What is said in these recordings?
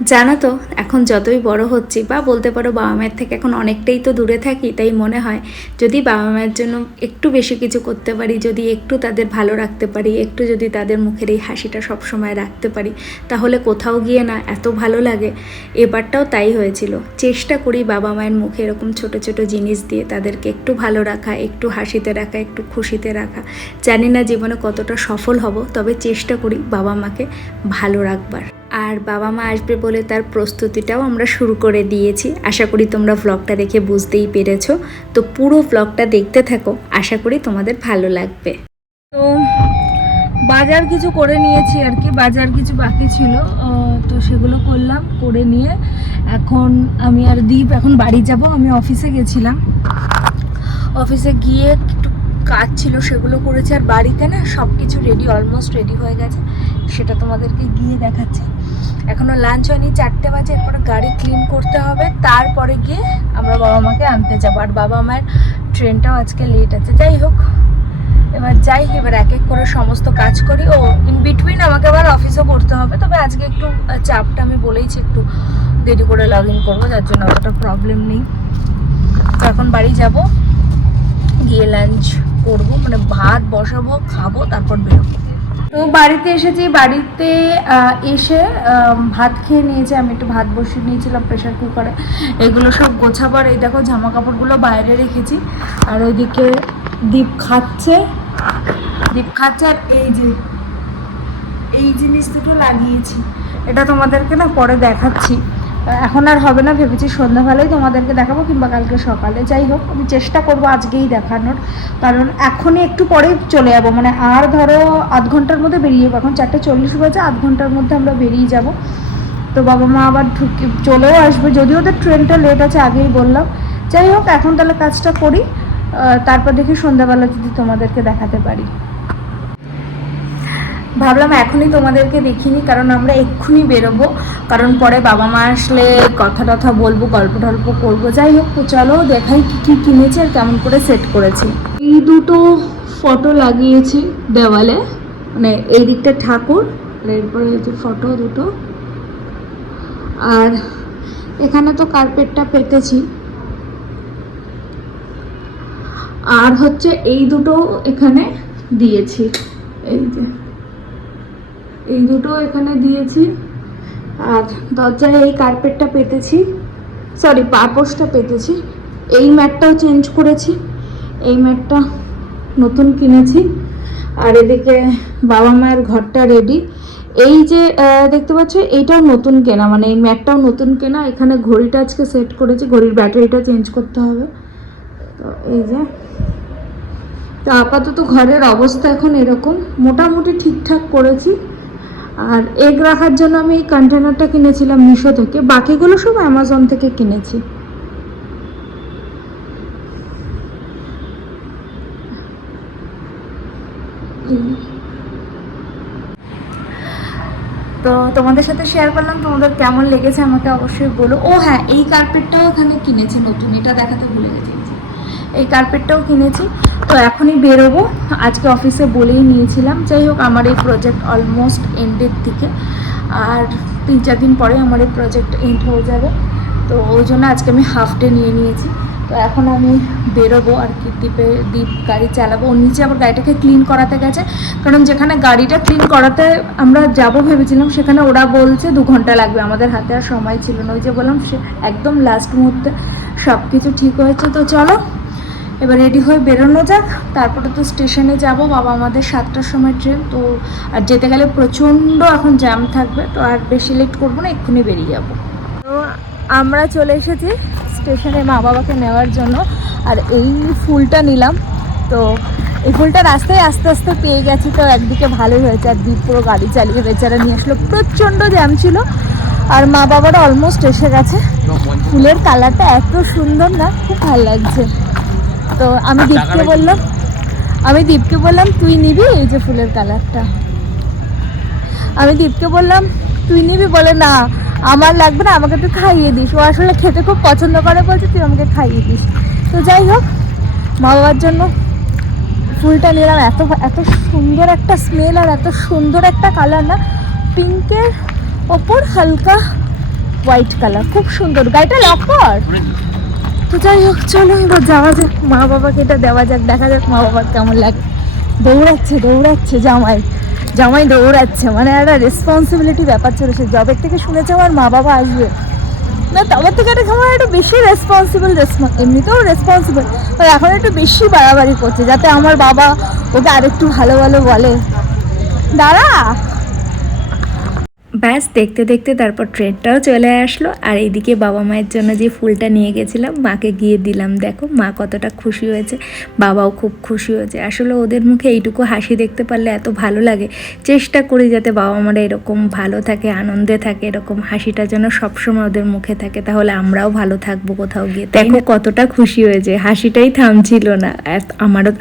জানো তো, এখন যতই বড় হচ্ছি বা বলতে পারো বাবা মায়ের থেকে এখন অনেকটাই তো দূরে থাকি, তাই মনে হয় যদি বাবা মায়ের জন্য একটু বেশি কিছু করতে পারি, যদি একটু তাদের ভালো রাখতে পারি, একটু যদি তাদের মুখের এই হাসিটা সবসময় রাখতে পারি, তাহলে কোথাও গিয়ে না এত ভালো লাগে। এবারটাও তাই হয়েছিল। চেষ্টা করি বাবা মায়ের মুখে এরকম ছোট ছোট জিনিস দিয়ে তাদেরকে একটু ভালো রাখা, একটু হাসিতে রাখা, একটু খুশিতে রাখা। জানি না জীবনে কতটা সফল হব, তবে চেষ্টা করি বাবা মাকে ভালো রাখবার। আর বাবা মা আসবে বলে তার প্রস্তুতিটাও আমরা শুরু করে দিয়েছি। আশা করি তোমরা ভ্লগটা দেখে বুঝতেই পেরেছো। তো পুরো ভ্লগটা দেখতে থাকো, আশা করি তোমাদের ভালো লাগবে। তো বাজার কিছু করে নিয়েছি আর কি, বাজার কিছু বাকি ছিল, তো সেগুলো করলাম, করে নিয়ে এখন আমি আর দীপ এখন বাড়ি যাব। আমি অফিসে গেছিলাম, অফিসে গিয়ে একটু কাজ ছিল সেগুলো করেছি। আর বাড়িতে না সব কিছু রেডি, অলমোস্ট রেডি হয়ে গেছে, সেটা তোমাদেরকে গিয়ে দেখাচ্ছি। এখনও লাঞ্চ হয়নি, 4টে বাজে। এরপরে গাড়ি ক্লিন করতে হবে, তারপরে গিয়ে আমরা বাবা মাকে আনতে যাবো। আর বাবা মায়ের ট্রেনটাও আজকে লেট আছে। যাই হোক, এবার যাই, এবার এক এক করে সমস্ত কাজ করি। ও ইন বিটুইন আমাকে আবার অফিসও করতে হবে, তবে আজকে একটু চাপটা আমি বলেইছি একটু দেরি করে লগ ইন করবো, যার জন্য অতটা প্রবলেম নেই। তো এখন বাড়ি যাব, গিয়ে লাঞ্চ করবো, মানে ভাত বসাবো, খাবো, তারপর বেরোবো। তো বাড়িতে এসেছি, বাড়িতে এসে ভাত খেয়ে নিয়েছি। আমি একটু ভাত বসিয়ে নিয়েছিলাম প্রেশার কুকারে, এগুলো সব গোছাবার। এই দেখো জামা কাপড়গুলো বাইরে রেখেছি, আর ওইদিকে দীপ খাচ্ছে, আর এই জিনিস দুটো লাগিয়েছি। এটা তোমাদেরকে না পরে দেখাচ্ছি, এখন আর হবে না, ভেবেছি সন্ধ্যাবেলায় তোমাদেরকে দেখাবো কিংবা কালকে সকালে। যাই হোক, আমি চেষ্টা করবো আজকেই দেখানোর, কারণ এখনই একটু পরেই চলে যাবো, মানে আর ধরো আধ ঘন্টার মধ্যে বেরিয়ে যাবো। এখন 4:40 বাজে, আধ ঘন্টার মধ্যে আমরা বেরিয়ে যাব। তো বাবা মা আবার চলেও আসবে, যদিও ওদের ট্রেনটা লেট আছে, আগেই বললাম। যাই হোক, এখন তাহলে কাজটা করি, তারপর দেখি সন্ধ্যাবেলা যদি তোমাদেরকে দেখাতে পারি। ভাবলাম এখনই তোমাদেরকে দেখিনি, কারণ আমরা এক্ষুনি বেরোবো, কারণ পরে বাবা মা আসলে কথা টথা বলবো, গল্প টল্প করবো। যাই হোক, তো চলো দেখাই কী কী কিনেছি আর কেমন করে সেট করেছি। এই দুটো ফটো লাগিয়েছি দেওয়ালে, মানে এই দিকটা ঠাকুর, আর এরপরে এই যে ফটো দুটো। আর এখানে তো কার্পেটটা পেতেছি, আর হচ্ছে এই দুটো এখানে দিয়েছি, এই যে এই দুটো এখানে দিয়েছি। আর দরজায় এই কার্পেটটা পেতেছি, সরি পাপোশটা পেতেছি। এই ম্যাটটাও চেঞ্জ করেছি, এই ম্যাটটা নতুন কিনেছি। আর এদিকে বাবা মায়ের ঘরটা রেডি। এই যে দেখতে পাচ্ছ, এইটাও নতুন কেনা, মানে এই ম্যাটটাও নতুন কেনা। এখানে ঘড়িটা আজকে সেট করেছি, ঘড়ির ব্যাটারিটা চেঞ্জ করতে হবে। তো এই যে, তো আপাতত ঘরের অবস্থা এখন এরকম, মোটামুটি ঠিকঠাক করেছি। আর এগ রাখার জন্য আমি এই কন্টেনারটা কিনেছিলাম মিশো থেকে, বাকিগুলো সব অ্যামাজন থেকে কিনেছি। তো তোমাদের সাথে শেয়ার করলাম, তোমাদের কেমন লেগেছে আমাকে অবশ্যই বলো। ও হ্যাঁ, এই কার্পেটটাও এখানে কিনেছি নতুন, এটা দেখাতে ভুলে গেছি। এই কার্পেটটাও কিনেছি। তো এখনই বেরোবো, আজকে অফিসে বলেই নিয়েছিলাম। যাই হোক, আমার এই প্রজেক্ট অলমোস্ট এন্ডের দিকে, আর 3-4 দিন পরে আমার এই প্রজেক্ট এন্ড হয়ে যাবে। তো ওই জন্য আজকে আমি হাফ ডে নিয়ে নিয়েছি। তো এখন আমি বেরোবো আর কি, দীপ গাড়ি চালাবো। ওর নিচে আবার গাড়িটাকে ক্লিন করাতে গেছে, কারণ যেখানে গাড়িটা ক্লিন করাতে আমরা যাব ভেবেছিলাম, সেখানে ওরা বলছে 2 ঘন্টা লাগবে। আমাদের হাতে আর সময় ছিল না, ওই যে বললাম সে একদম লাস্ট মুহূর্তে সব কিছু ঠিক হয়েছে। তো চলো এবার রেডি হয়ে বেরোনো যাক। তারপরে তো স্টেশনে যাব, বাবা আমাদের 7টার সময় ট্রেন। তো আর যেতে গেলে প্রচণ্ড এখন জ্যাম থাকবে, তো আর বেশি লেট করবো না, এক্ষুনি বেরিয়ে যাব। তো আমরা চলে এসেছি স্টেশনে মা বাবাকে নেওয়ার জন্য। আর এই ফুলটা নিলাম, তো এই ফুলটা রাস্তায় আস্তে আস্তে পেয়ে গেছি, তো একদিকে ভালোই হয়েছে। আর দীপ পুরো গাড়ি চালিয়ে বেচারা নিয়ে আসলো, প্রচণ্ড জ্যাম ছিল। আর মা বাবারা অলমোস্ট এসে গেছে। ফুলের কালারটা এত সুন্দর না, খুব ভালো লাগছে। তো আমি দীপকে বললাম তুই নিবি, এই যে ফুলের কালারটা। আমি দীপকে বললাম তুই নিবি, বলে না আমার লাগবে না, আমাকে তুই খাইয়ে দিস। ও আসলে খেতে খুব পছন্দ করে, বলছে তুই আমাকে খাইয়ে দিস। তো যাই হোক, মা বাবার জন্য ফুলটা নিলাম। এত এত সুন্দর একটা স্মেল আর এত সুন্দর একটা কালার না, পিঙ্কের ওপর হালকা হোয়াইট কালার, খুব সুন্দর। গাড়িটা লক কর। তো যাই হোক, চলো এবার যাওয়া যাক, মা বাবাকে এটা দেওয়া যাক, দেখা যাক মা বাবার কেমন লাগে। দৌড়াচ্ছে জামাই দৌড়াচ্ছে, মানে একটা রেসপন্সিবিলিটি ব্যাপার ছিল। সে জবের থেকে শুনেছে আমার মা বাবা আসবে না, তারপর থেকে একটা আমার একটু বেশি রেসপন্সিবল, এমনিতেও রেসপন্সিবল, এখন একটু বেশি বাড়াবাড়ি করছে, যাতে আমার বাবা ওকে আরেকটু ভালো বলে। দাঁড়া। ব্যাস দেখতে দেখতে তারপর ট্রেনটাও চলে আসলো। আর এইদিকে বাবা মায়ের জন্য যে ফুলটা নিয়ে গেছিলাম মাকে গিয়ে দিলাম। দেখো মা কতটা খুশি হয়েছে, বাবাও খুব খুশি হয়েছে। আসলে ওদের মুখে এইটুকু হাসি দেখতে পারলে এত ভালো লাগে। চেষ্টা করি যাতে বাবা মারা এরকম ভালো থাকে, আনন্দে থাকে, এরকম হাসিটা যেন সবসময় ওদের মুখে থাকে, তাহলে আমরাও ভালো থাকবো কোথাও গিয়ে। দেখো কতটা খুশি হয়েছে, হাসিটাই থামছিল না।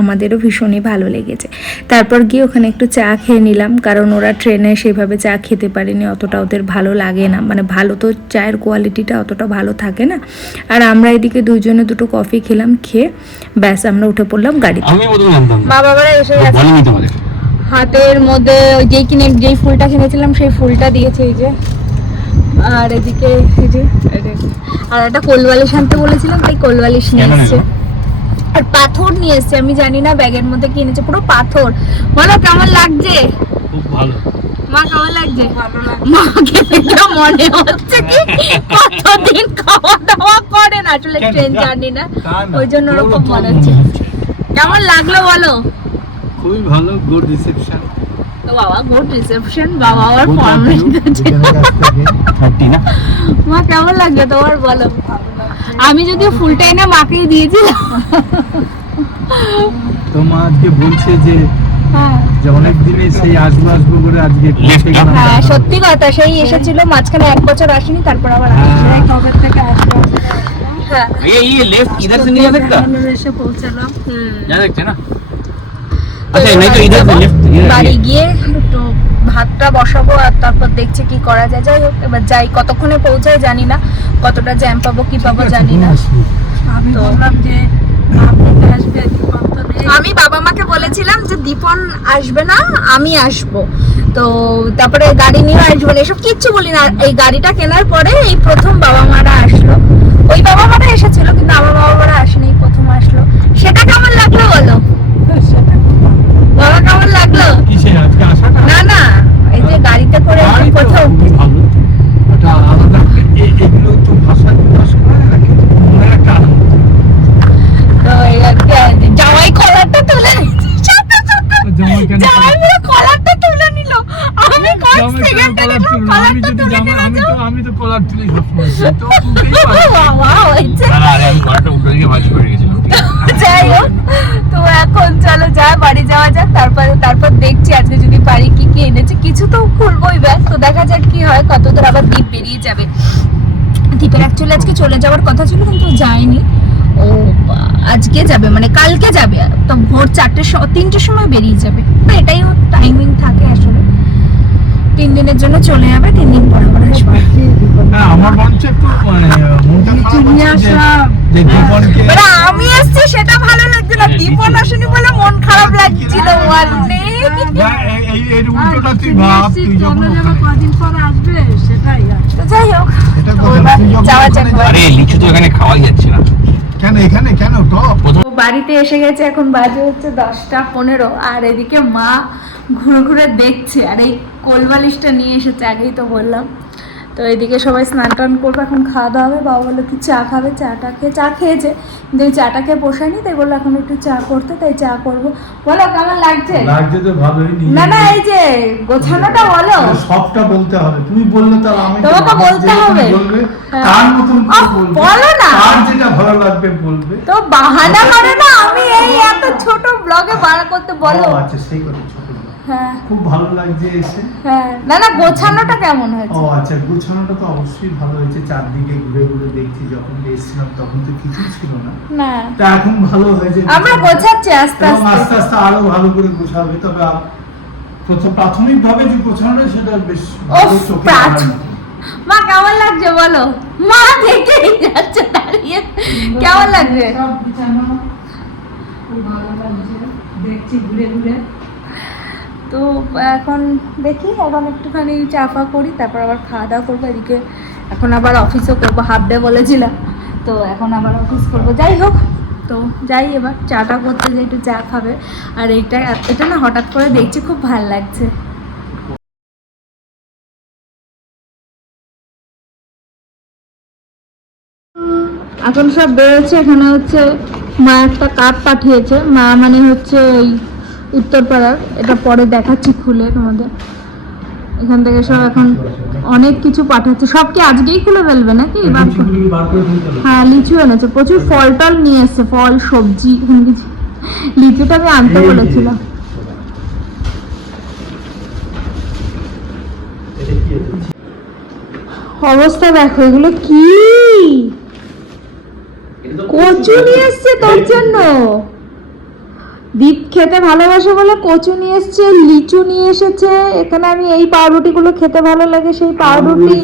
আমাদেরও ভীষণই ভালো লেগেছে। তারপর গিয়ে ওখানে একটু চা খেয়ে নিলাম, কারণ ওরা ট্রেনে সেভাবে চা খেতে পারেনি, অতটা ওদের ভালো লাগে না, মানে ভালো তো চায়ের কোয়ালিটিটা অতটা ভালো থাকে না। আর আমরা এদিকে দুইজনে দুটো কফি খেলাম, খেয়ে ব্যাস আমরা উঠে পড়লাম গাড়িতে। মা বাবারা এসে গেছে, হাতের মধ্যে যেই ফুলটা কিনেছিলাম সেই ফুলটা দিয়েছে এই যে। আর এদিকে এই যে, আর একটা কোলবালিশ আনতে বলেছিলাম, তাই কোলবালিশ নিয়ে এসছে। আর পাথর নিয়ে এসছে, আমি জানি না ব্যাগের মধ্যে কি এনেছে, পুরো পাথর। বলো কেমন লাগছে? খুব ভালো। মা কেমন লাগছে? মাকে দেখে মনে হচ্ছে কি কতদিন খাওয়া দাওয়া করে না, আসলে ট্রেন জার্নি না, ওই জন্য ওরকম মনে হচ্ছে। কেমন লাগলো বলো? খুবই ভালো, গুড রিসেপশন। তো বাবা গুড রিসেপশন, বাবা আবার ফর্মালিটি দিচ্ছে। মা কেমন লাগলো তোমার বলো? আমি যদি ফুলটা এনে মাকেই দিয়েছিলাম। তো মা আজকে বলছে যে হ্যাঁ অনেক দিনে সেই আসবো করে আজকে হ্যাঁ সত্যি কথা, সেই এসেছিল মাঝখানে 1 বছর আসেনি, তারপর আবার আসছে, কবে থেকে আসলো। হ্যাঁ ये लेफ्ट इधर से नहीं जा सकता, এসে পৌঁছালাম। जा सकते हैं ना। अच्छा नहीं तो इधर से लेफ्ट বাড়ি গিয়ে একটু ভাতটা বসাবো, আর তারপর দেখছি কি করা যায়। যাই হোক এবার যাই, কতক্ষণে পৌঁছায় জানি না, কতটা জ্যাম পাবো কি পাবো জানি না। আমি তো বললাম যে আপনি আসবে, দীপন তো নেই। আমি বাবা মাকে বলেছিলাম যে দীপন আসবে না, আমি আসবো। তো তারপরে গাড়ি নিয়ে আসবো না, এসব কিচ্ছু বলি না। এই গাড়িটা কেনার পরে এই প্রথম বাবা মারা আসলো। ওই বাবা মারা এসেছিল কিন্তু আমার বাবা মারা আসেনি, প্রথম আসলো। সেটা কেমন লাগলো বলো? বাবা কেমন লাগলো? কিসে আজকে আসাটা? না এই যে গাড়িতে করে গাড়ি তো কোথাও। খুবই ভালো, ওটা আলাদা। এগুলো তো ভাষা প্রকাশ করে না, কিন্তু মনের একটা আনন্দ। তো এই আর কি, জামাই কলারটা তুলে নিচ্ছে, জামাই কেন জামাই পুরো কলারটা তুলে নিল। আমি কত সেকেন্ডে দেখলাম কলারটা তুলে নিল। আমি তো কলার তুলি সবসময়, তো তুলতেই পারি। বাবা হয়েছে। अरे আমি ঘরটা উল্টো দিকে ভাঁজ করে গেছিলাম। যাই হোক, তো এখন চলো বাড়ি যাওয়া যাক। তারপর দেখছি আজকে যদি পারি কি কি এনেছে, কিছু তো খুলবোই ব্যাগ। তো দেখা যাক কি হয়, কতদূর আবার দ্বীপ বেরিয়ে যাবে। দ্বীপের অ্যাকচুয়ালি আজকে চলে যাওয়ার কথা ছিল কিন্তু যায়নি, ও আজকে যাবে, মানে কালকে যাবে। তো ভোর 3টের সময় বেরিয়ে যাবে। তো এটাই ওর টাইমিং থাকে আসলে। 3 দিনের জন্য চলে যাবে, 3 দিন পর আবার আসবে। হ্যাঁ, আমার মঞ্চে একটু মানে মনটা খারাপ নিয়ে হচ্ছে আসলাম। যে দীপনকে মানে আমি আসছি সেটা ভালো লাগছে না, দীপন আসেনি বলে মন খারাপ লাগছিল। ওয়াল্লি না, এই উল্টোটা তুই ভাব, তুই যখন ওখানে কদিন পর আসবে সেটাই আর। তো যাই হোক, এটা তো কথা, এবার তুই যখন যাওয়া যাক। ওখানে আরে লিচু তো এখানে খাওয়াই যাচ্ছে না। কেন এখানে কেন টপ? ও বাড়িতে এসে গেছে, এখন বাজে হচ্ছে 10টা 15। আর এদিকে মা ঘুরে ঘুরে দেখছে, আর এই কোলবালিশটা নিয়ে এসেছে, আগেই তো বললাম। তো এদিকে সবাই স্নান টান করবে, এখন খাওয়া দাওয়া হবে। বাবা বললো কি চা খাবে, চা খেয়েছে, কিন্তু এই চাটা খেয়ে পোষায়নি, তাই বললো এখন একটু চা করতে, তাই চা করবো। বলো কেমন লাগছে? লাগছে তো ভালোই। না এই যে গোছানোটা বলো। সবটা বলতে হবে, তুমি বললে তাহলে আমি তোমাকে আমার বলতে যেরকম হবে। বলবে হ্যাঁ। তার মতন করে বলবে। বলো না। তার যেটা ভালো লাগবে বলবে। তো বাহানা করে না, আমি এই এত ছোট ব্লগে বাড়া করতে বলো। ও আচ্ছা, সেই কথা, ছোট ব্লগ। হ্যাঁ খুব ভালো লাগছে এসে। হ্যাঁ, না গোছানোটা কেমন হয়েছে? ও আচ্ছা, গুছানোটা তো অবশ্যই ভালো হয়েছে। চারদিকে ঘুরে ঘুরে দেখছি, যখন এসেছিলাম তখন তো কিছুই ছিল না, না তা এখন ভালো হয়েছে। আমরা গোছাচ্ছি আস্তে এবং আস্তে। আস্তে আস্তে আরো ভালো করে গোছাবে। তবে প্রাথমিক ভাবে যে গোছানোটা সেটা বেশ ভালো ওফ, চোখে প্রাথমিক। লাগে। মা কেমন লাগছে বলো? মা দেখেই যাচ্ছে দাঁড়িয়ে, কেমন লাগছে? সব বিছানো খুব ভালো লাগছে, দেখছি ঘুরে ঘুরে। তো এখন দেখি, এখন একটুখানি চা ফা করি, তারপর আবার খাওয়া দাওয়া করবো। এদিকে এখন আবার অফিসও করবো, হাফ ডে বলেছিলাম, তো এখন আবার অফিস করবো। যাই হোক, তো যাই এবার চাটা করতে যাই, একটু চা খাবে। আর এটা না হঠাৎ করে দেখছি খুব ভাল লাগছে। এখন সব বেরোচ্ছে। এখানে হচ্ছে মা একটা কার্ড পাঠিয়েছে, মা মানে হচ্ছে ওই উত্তরপাড়ার, এটা পরে দেখাচ্ছি খুলে তোমাদের। এখান থেকে সব এখন অনেক কিছু পাঠাচ্ছে। সব কি আজকেই খুলে ফেলবে নাকি? হ্যাঁ, লিচু এনেছে, প্রচুর ফল টল নিয়ে এসছে, ফল সবজি এখানে কিছু। লিচুটা আমি আনতে বলেছিলাম। অবস্থা দেখো, এগুলো কি কচু নিয়ে এসছে তোর জন্য। দীপ খেতে ভালোবাসে বলে কচু নিয়ে এসছে, লিচু নিয়ে এসেছে। এখানে আমি এই পাউরুটি গুলো খেতে ভালো লাগে, সেই পাউরুটি।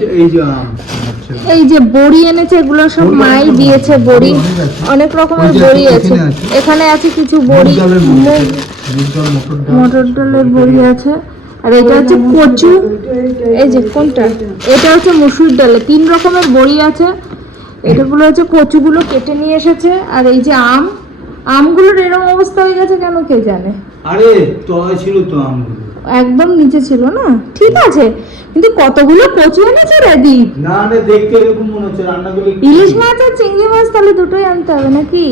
এই যে বড়ি এনেছে, এগুলো সব মাই দিয়েছে বড়ি, অনেক রকমের বড়ি আছে। এখানে আছে কিছু বড়ি, মটর ডালের বড়ি আছে। আর এটা হচ্ছে কচু, এই যে কোনটা, এটা হচ্ছে মসুর ডালে, 3 রকমের বড়ি আছে। এটাগুলো হচ্ছে কচুগুলো কেটে নিয়ে এসেছে। আর এই যে আমগুলোর এরকম অবস্থা হয়ে গেছে কেন কে জানে। আরে তলায় ছিল তো আমগুলো, একদম নিচে ছিল না, ঠিক আছে। কিন্তু কতগুলো কচু এনেছে রে দীপ। না দেখতে এরকম মনে হচ্ছে রান্না করলে ইলিশ মাছ আর চিংড়ি মাছ তাহলে দুটোই আনতে হবে নাকি?